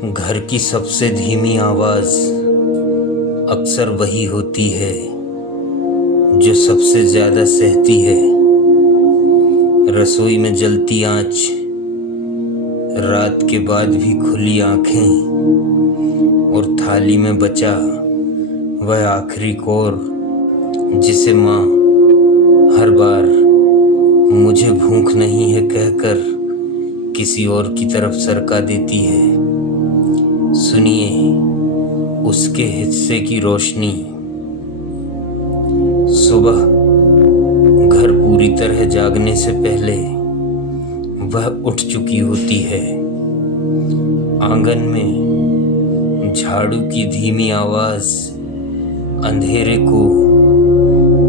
घर की सबसे धीमी आवाज अक्सर वही होती है जो सबसे ज्यादा सहती है। रसोई में जलती आंच, रात के बाद भी खुली आंखें और थाली में बचा वह आखिरी कौर जिसे माँ हर बार मुझे भूख नहीं है कहकर किसी और की तरफ सरका देती है। सुनिए उसके हिस्से की रोशनी। सुबह घर पूरी तरह जागने से पहले वह उठ चुकी होती है। आंगन में झाड़ू की धीमी आवाज अंधेरे को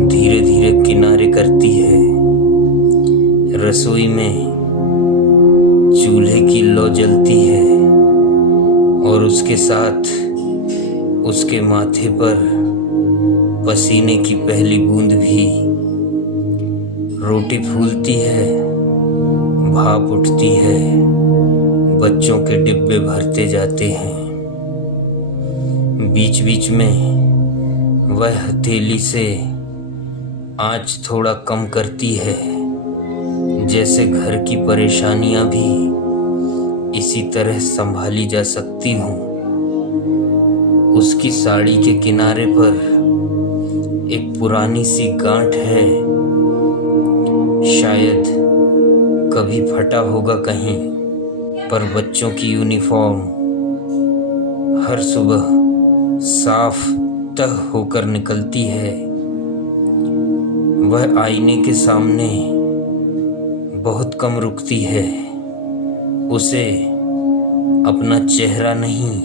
धीरे धीरे किनारे करती है। रसोई में चूल्हे की लौ जलती है और उसके साथ उसके माथे पर पसीने की पहली बूंद भी। रोटी फूलती है, भाप उठती है, बच्चों के डिब्बे भरते जाते हैं। बीच बीच में वह हथेली से आंच थोड़ा कम करती है, जैसे घर की परेशानियां भी इसी तरह संभाली जा सकती हूँ। उसकी साड़ी के किनारे पर एक पुरानी सी गांठ है, शायद कभी फटा होगा कहीं। पर बच्चों की यूनिफॉर्म हर सुबह साफ तह होकर निकलती है। वह आईने के सामने बहुत कम रुकती है। उसे अपना चेहरा नहीं,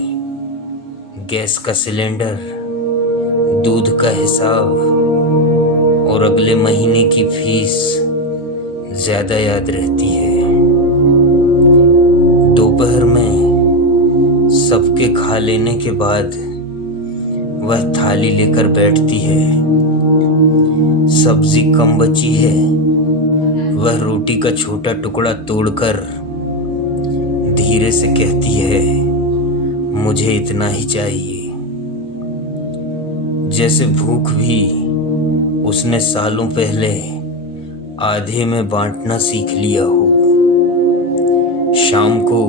गैस का सिलेंडर, दूध का हिसाब और अगले महीने की फीस ज्यादा याद रहती है। दोपहर में सबके खा लेने के बाद वह थाली लेकर बैठती है। सब्जी कम बची है। वह रोटी का छोटा टुकड़ा तोड़कर धीरे से कहती है, मुझे इतना ही चाहिए। जैसे भूख भी उसने सालों पहले आधे में बांटना सीख लिया हो। शाम को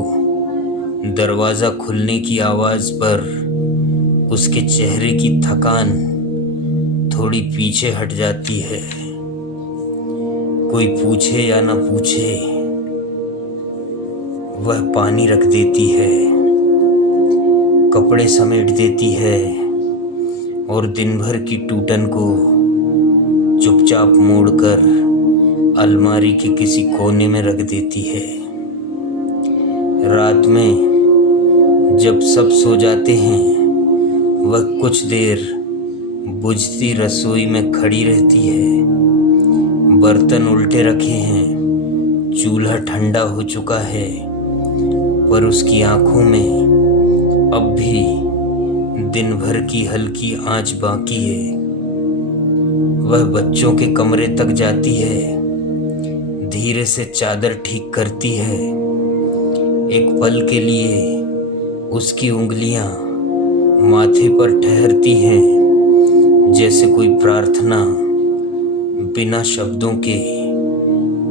दरवाजा खुलने की आवाज पर उसके चेहरे की थकान थोड़ी पीछे हट जाती है। कोई पूछे या ना पूछे, वह पानी रख देती है, कपड़े समेट देती है और दिन भर की टूटन को चुपचाप मोड़कर अलमारी के किसी कोने में रख देती है। रात में जब सब सो जाते हैं, वह कुछ देर बुझती रसोई में खड़ी रहती है। बर्तन उल्टे रखे हैं, चूल्हा ठंडा हो चुका है, पर उसकी आंखों में अब भी दिन भर की हल्की आंच बाकी है। वह बच्चों के कमरे तक जाती है, धीरे से चादर ठीक करती है। एक पल के लिए उसकी उंगलियां माथे पर ठहरती हैं, जैसे कोई प्रार्थना बिना शब्दों के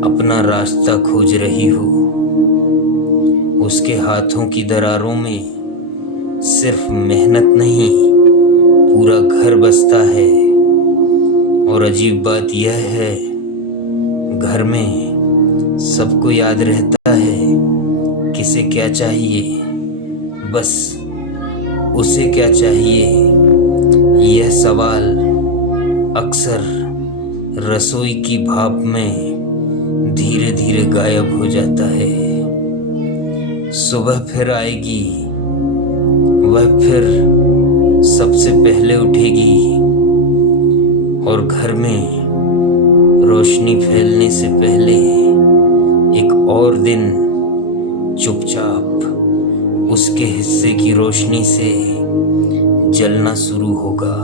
अपना रास्ता खोज रही हो। उसके हाथों की दरारों में सिर्फ मेहनत नहीं, पूरा घर बसता है। और अजीब बात यह है, घर में सबको याद रहता है किसे क्या चाहिए, बस उसे क्या चाहिए। यह सवाल अक्सर रसोई की भाप में धीरे धीरे गायब हो जाता है। सुबह फिर आएगी, वह फिर सबसे पहले उठेगी और घर में रोशनी फैलने से पहले एक और दिन चुपचाप उसके हिस्से की रोशनी से जलना शुरू होगा।